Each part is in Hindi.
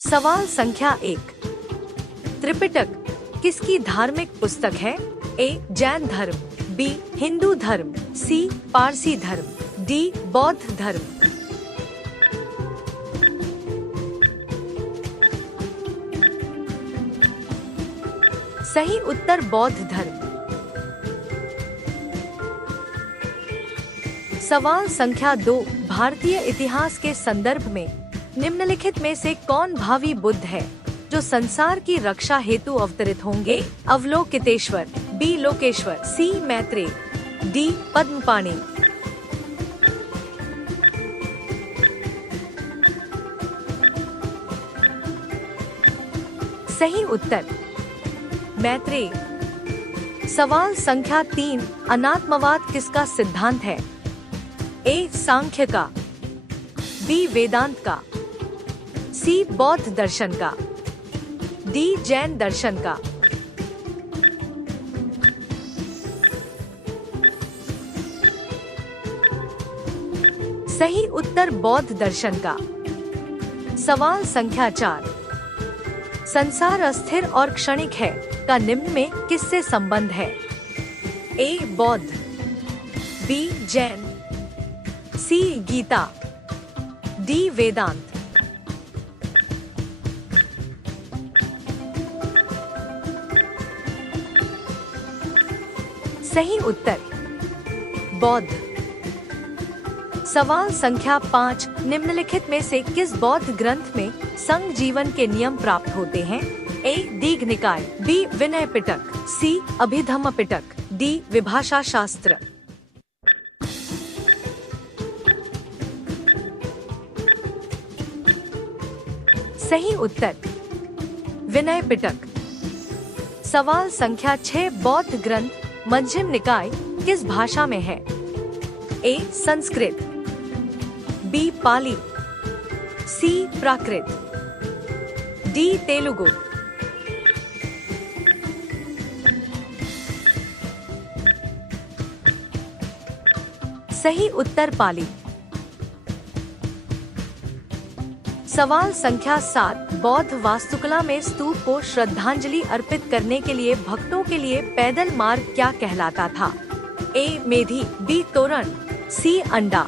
सवाल संख्या 1। त्रिपिटक किसकी धार्मिक पुस्तक है? ए. जैन धर्म, बी. हिंदू धर्म, सी. पारसी धर्म, डी. बौद्ध धर्म। सही उत्तर बौद्ध धर्म। सवाल संख्या 2। भारतीय इतिहास के संदर्भ में निम्नलिखित में से कौन भावी बुद्ध है जो संसार की रक्षा हेतु अवतरित होंगे? अवलोकितेश्वर, बी. लोकेश्वर, सी. मैत्रेय, डी. पद्मपाणि। सही उत्तर मैत्रेय। सवाल संख्या 3। अनात्मवाद किसका सिद्धांत है? ए. सांख्य का, बी. वेदांत का, सी. बौद्ध दर्शन का, डी. जैन दर्शन का। सही उत्तर बौद्ध दर्शन का। सवाल संख्या 4। संसार अस्थिर और क्षणिक है का निम्न में किससे संबंध है? ए. बौद्ध, बी. जैन, सी. गीता, डी. वेदांत। सही उत्तर बौद्ध। सवाल संख्या 5। निम्नलिखित में से किस बौद्ध ग्रंथ में संघ जीवन के नियम प्राप्त होते हैं? ए. दीघ निकाय, बी. विनय पिटक, सी. अभिधम्म पिटक, डी. विभाषा शास्त्र। सही उत्तर विनय पिटक। सवाल संख्या 6। बौद्ध ग्रंथ मध्यम निकाय किस भाषा में है? ए. संस्कृत, बी. पाली, सी. प्राकृत, डी. तेलुगु। सही उत्तर पाली। सवाल संख्या 7। बौद्ध वास्तुकला में स्तूप को श्रद्धांजलि अर्पित करने के लिए भक्तों के लिए पैदल मार्ग क्या कहलाता था? ए. मेधी, बी. तोरण, सी. अंडा,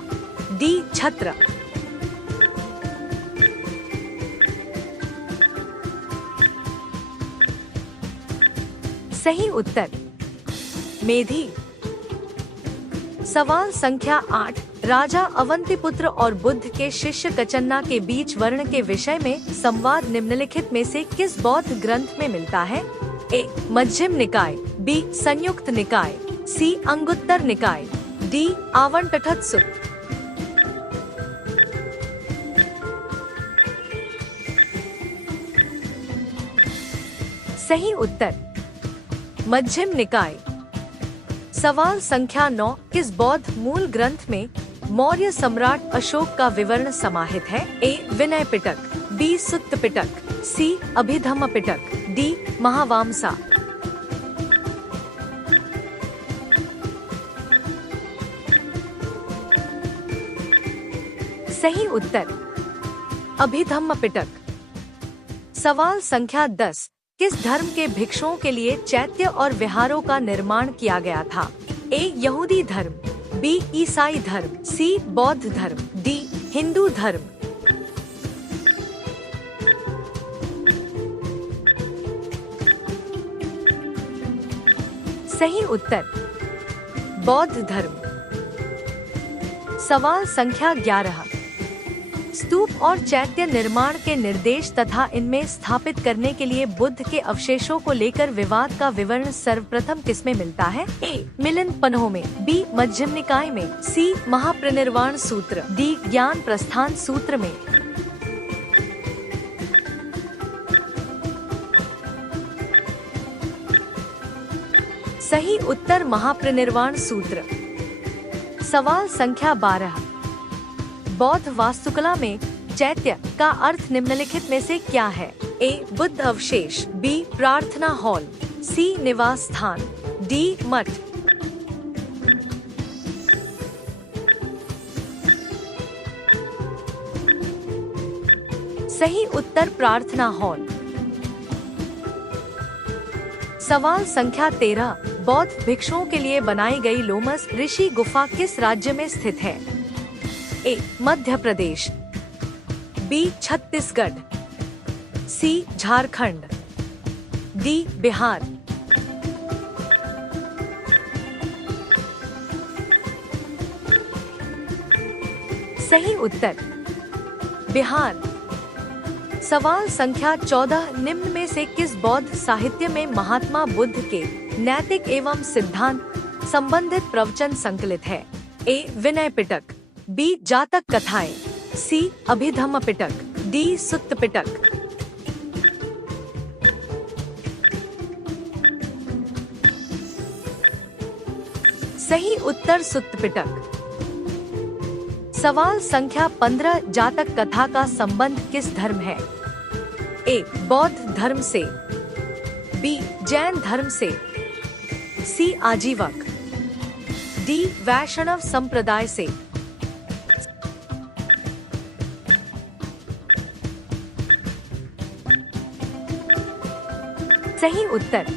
डी. छत्र। सही उत्तर मेधी। सवाल संख्या 8। राजा अवंतिपुत्र और बुद्ध के शिष्य कचन्ना के बीच वर्ण के विषय में संवाद निम्नलिखित में से किस बौद्ध ग्रंथ में मिलता है? ए. मध्यम निकाय, बी. संयुक्त निकाय, सी. अंगुत्तर निकाय, डी. आवंटठत सुत्त। सही उत्तर मध्यम निकाय। सवाल संख्या 9। किस बौद्ध मूल ग्रंथ में मौर्य सम्राट अशोक का विवरण समाहित है? ए. विनय पिटक, बी. सुत्त पिटक, सी. अभिधम्म पिटक, डी. महावामसा। सही उत्तर अभिधम्म पिटक। सवाल संख्या 10। किस धर्म के भिक्षुओं के लिए चैत्य और विहारों का निर्माण किया गया था? ए. यहूदी धर्म, बी. ईसाई धर्म, सी. बौद्ध धर्म, डी. हिंदू धर्म। सही उत्तर बौद्ध धर्म। सवाल संख्या 11। स्तूप और चैत्य निर्माण के निर्देश तथा इनमें स्थापित करने के लिए बुद्ध के अवशेषों को लेकर विवाद का विवरण सर्वप्रथम किसमें मिलता है? ए. मिलिंद पन्हों में, बी. मध्यम निकाय में, सी. महापरिनिर्वाण सूत्र, डी. ज्ञान प्रस्थान सूत्र में। सही उत्तर महापरिनिर्वाण सूत्र। सवाल संख्या 12। बौद्ध वास्तुकला में चैत्य का अर्थ निम्नलिखित में से क्या है? ए. बुद्ध अवशेष, बी. प्रार्थना हॉल, सी. निवास स्थान, डी. मठ। सही उत्तर प्रार्थना हॉल। सवाल संख्या 13, बौद्ध भिक्षुओं के लिए बनाई गई लोमस ऋषि गुफा किस राज्य में स्थित है? ए मध्य प्रदेश, बी छत्तीसगढ़, सी झारखंड, डी बिहार। सही उत्तर बिहार। सवाल संख्या 14, निम्न में से किस बौद्ध साहित्य में महात्मा बुद्ध के नैतिक एवं सिद्धांत संबंधित प्रवचन संकलित है? ए विनय पिटक, बी जातक कथाएं, सी अभिधम्म पिटक, डी सुत्त पिटक। सही उत्तर सुत्त पिटक। सवाल संख्या 15, जातक कथा का संबंध किस धर्म है? ए बौद्ध धर्म से, बी जैन धर्म से, सी आजीवक, डी वैष्णव संप्रदाय से। सही उत्तर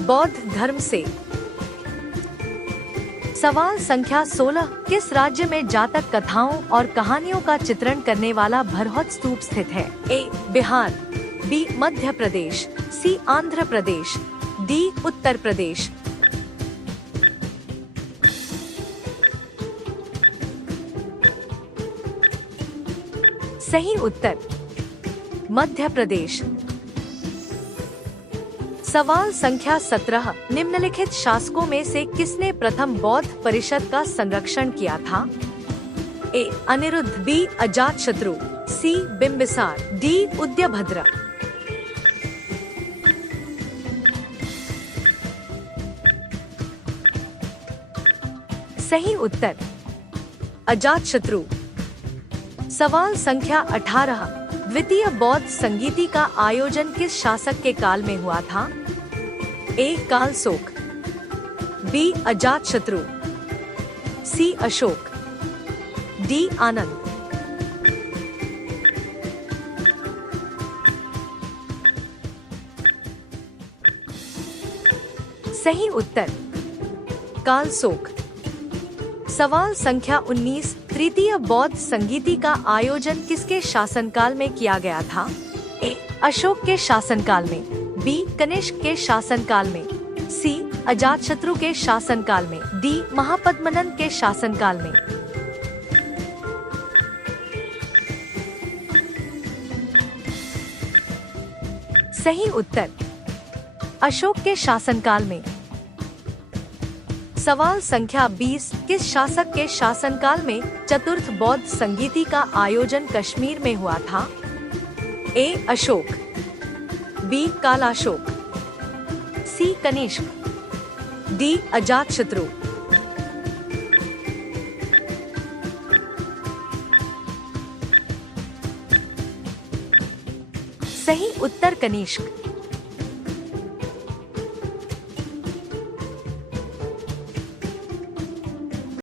बौद्ध धर्म से। सवाल संख्या 16, किस राज्य में जातक कथाओं और कहानियों का चित्रण करने वाला भरहुत स्तूप स्थित है? ए बिहार, बी मध्य प्रदेश, सी आंध्र प्रदेश, डी उत्तर प्रदेश। सही उत्तर मध्य प्रदेश। सवाल संख्या 17, निम्नलिखित शासकों में से किसने प्रथम बौद्ध परिषद का संरक्षण किया था? ए अनिरुद्ध, बी अजातशत्रु, सी बिंबिसार, डी उदयभद्र। सही उत्तर अजातशत्रु। सवाल संख्या 18, द्वितीय बौद्ध संगीति का आयोजन किस शासक के काल में हुआ था? ए कालसोक, बी अजातशत्रु, सी अशोक, डी आनंद। सही उत्तर कालसोक। सवाल संख्या 19, तृतीय बौद्ध संगीति का आयोजन किसके शासनकाल में किया गया था? ए अशोक के शासनकाल में, बी कनिष्क के शासनकाल में, सी अजातशत्रु के शासनकाल में, डी महापद्मनंद के शासनकाल में। सही उत्तर अशोक के शासनकाल में। सवाल संख्या 20, किस शासक के शासनकाल में चतुर्थ बौद्ध संगीति का आयोजन कश्मीर में हुआ था? ए अशोक, बी कालाशोक, सी कनिष्क, डी अजातशत्रु। सही उत्तर कनिष्क।